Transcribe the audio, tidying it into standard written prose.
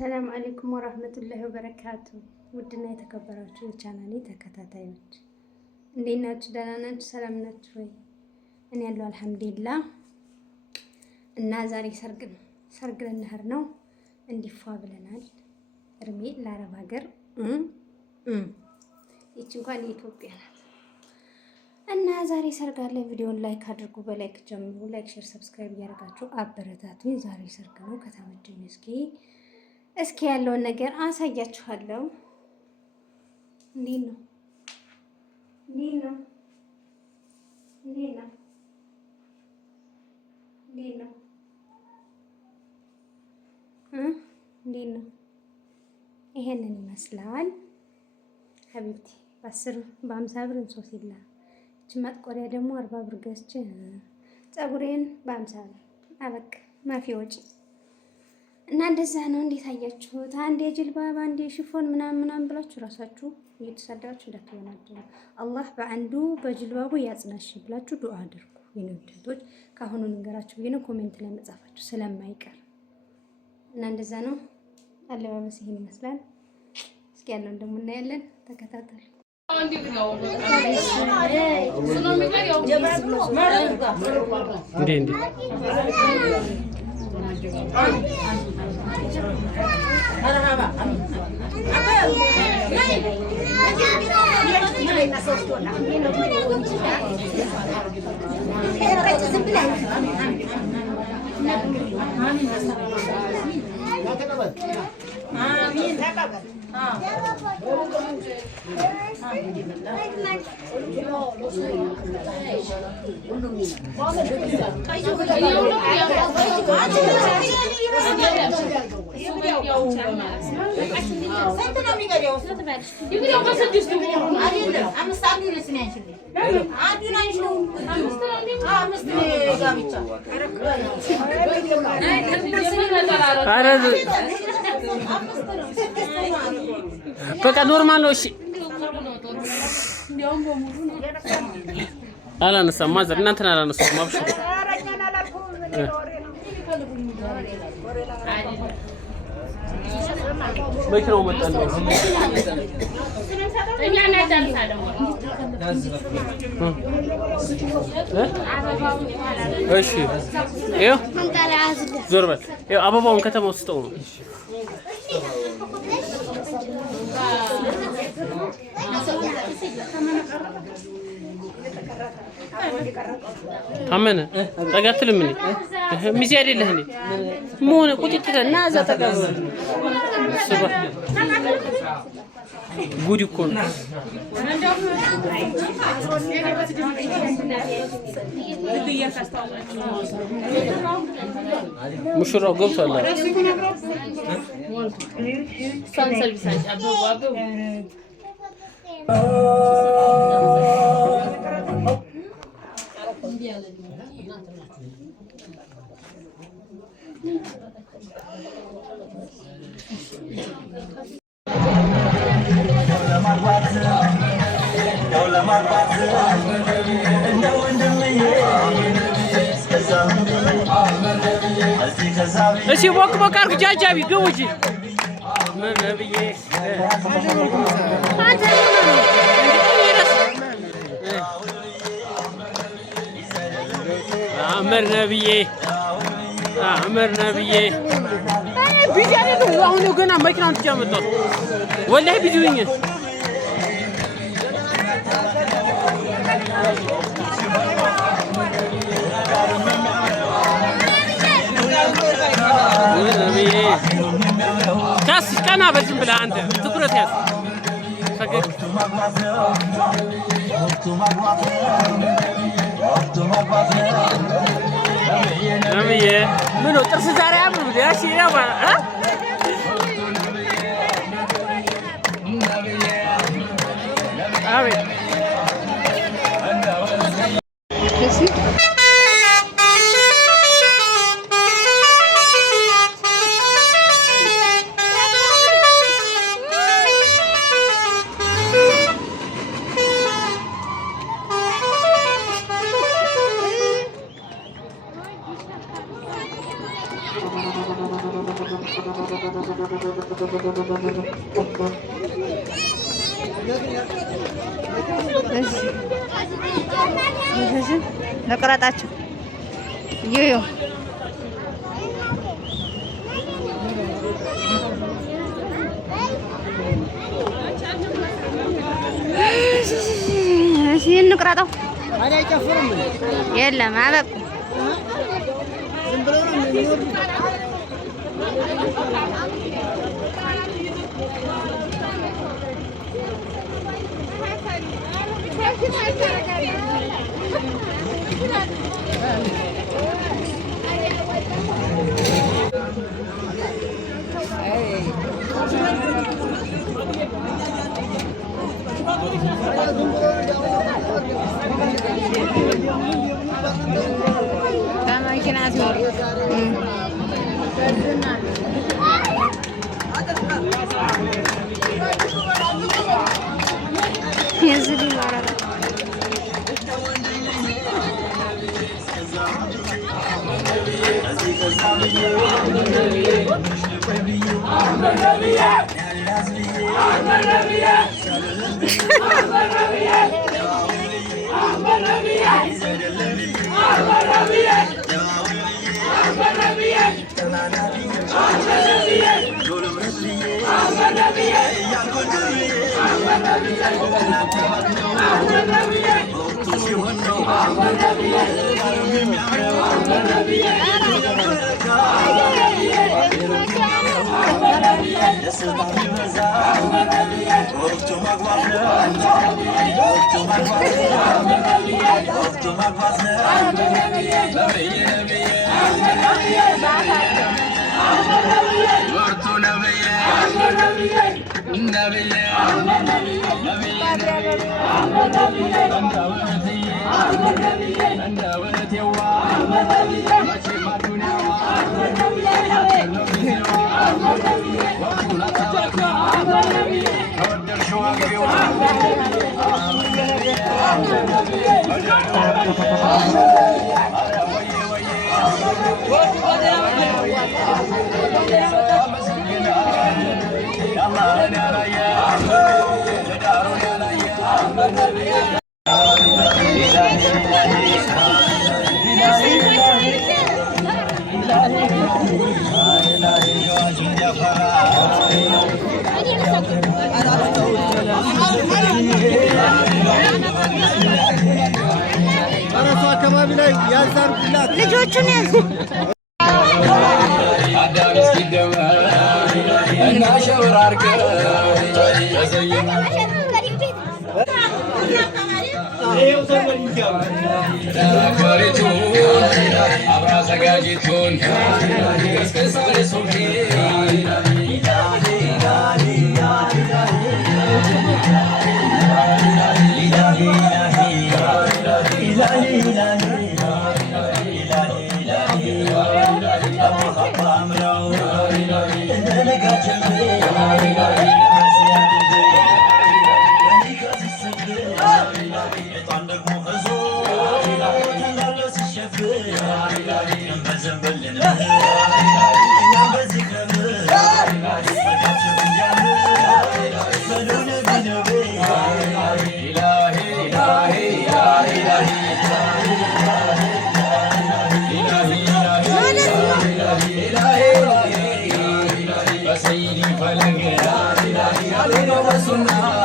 ሰላም አለይኩም ወራህመቱላሂ ወበረካቱ። ውድና የተከበራችሁ የቻናሌ ተከታታዮች እንዴት ናችሁ? ደህና ናችሁ? ሰላም ናችሁ ወይ? እኔ ያለው አልሐምዱሊላህ። እና ዛሬ ሰርግ ልንሄድ ነው። እንዲፏ ብለናል። እርሜ ለአረብ ሀገር ይቺ እንኳን የኢትዮጵያ ናት። እና ዛሬ ሰርግ አለ። ቪዲዮን ላይክ አድርጉ፣ በላይክ ጀምሩ። ላይክ፣ ሼር፣ ሰብስክራይብ እያደረጋችሁ አበረታቱኝ። ዛሬ ሰርግ ነው። ከተመቸኝ እስኪ ያለውን ነገር አሳያችኋለሁ። እንዴት ነው? ይሄንን ይመስላል ሀቢብቲ። በ10 በ50 ብር እንሶስ ይላ እቺ ማጥቆሪያ ደግሞ 40 ብር ገዝቼ ፀጉሬን በ50 ብር አበቃ። ማፊ ወጪ እና እንደዛ ነው። እንዴት አያችሁት? አንዴ ጅልባብ አንዴ ሽፎን ምናምን ብላችሁ ራሳችሁ እየተሳዳችሁ እንዳትሆናችሁ። አላህ በአንዱ በጅልባቡ ያጽናሽ ብላችሁ ዱአ አድርጉ። የነውደቶች ካሁኑ ንገራችሁ ብዬ ነው ኮሜንት ላይ መጻፋችሁ ስለማይቀር እና እንደዛ ነው። አለባበስ ይሄን ይመስላል። እስኪ ያለውን ደግሞ እናያለን። ተከታተሉ። እንዴ በቃ ኖርማል ነው። እሺ አላነሳም ማዘር እናንተን አላነሳም። አብሽሩ መኪናው መጣን ነው። እኛ እናዳምጣለን። እሺ ይኸው ዞር በል። ይኸው አበባውን ከተማ ውስጥ ነው። አመነ ጠጋትልም እኔ ሚዜ አይደለህ እኔ ምን ቁጥጥ እና እዛ ጠጋብ ጉድ እኮ ነው። ሙሽራው ገብቷል። እሺ ቦክ ቦክ አርጉ ጃጃቢ ግቡ እንጂ ምን ነብዬ አመር ነብዬ ቢዚ አይደለም። አሁን ነው ገና መኪናውን ትጀምጣው ወላሂ ቢዚ ነኝ። ካስ ቀና በዝም ብለህ አንተ ትኩረት ያዝ። ፈገግ ነብዬ ምን ነው ጥርስ ዛሬ አምሩ ያሺ ያባ አቤት ለቀራጣቸው ይዩ እሺ እንቅራጣው የለም አበቁ ዝም ብለው ነው የሚኖሩ አካባቢ ላይ ያዛርኩላት ልጆቹን ያዙ እና ሸወራርከ አብራ ዘጋጅቱን Sunna,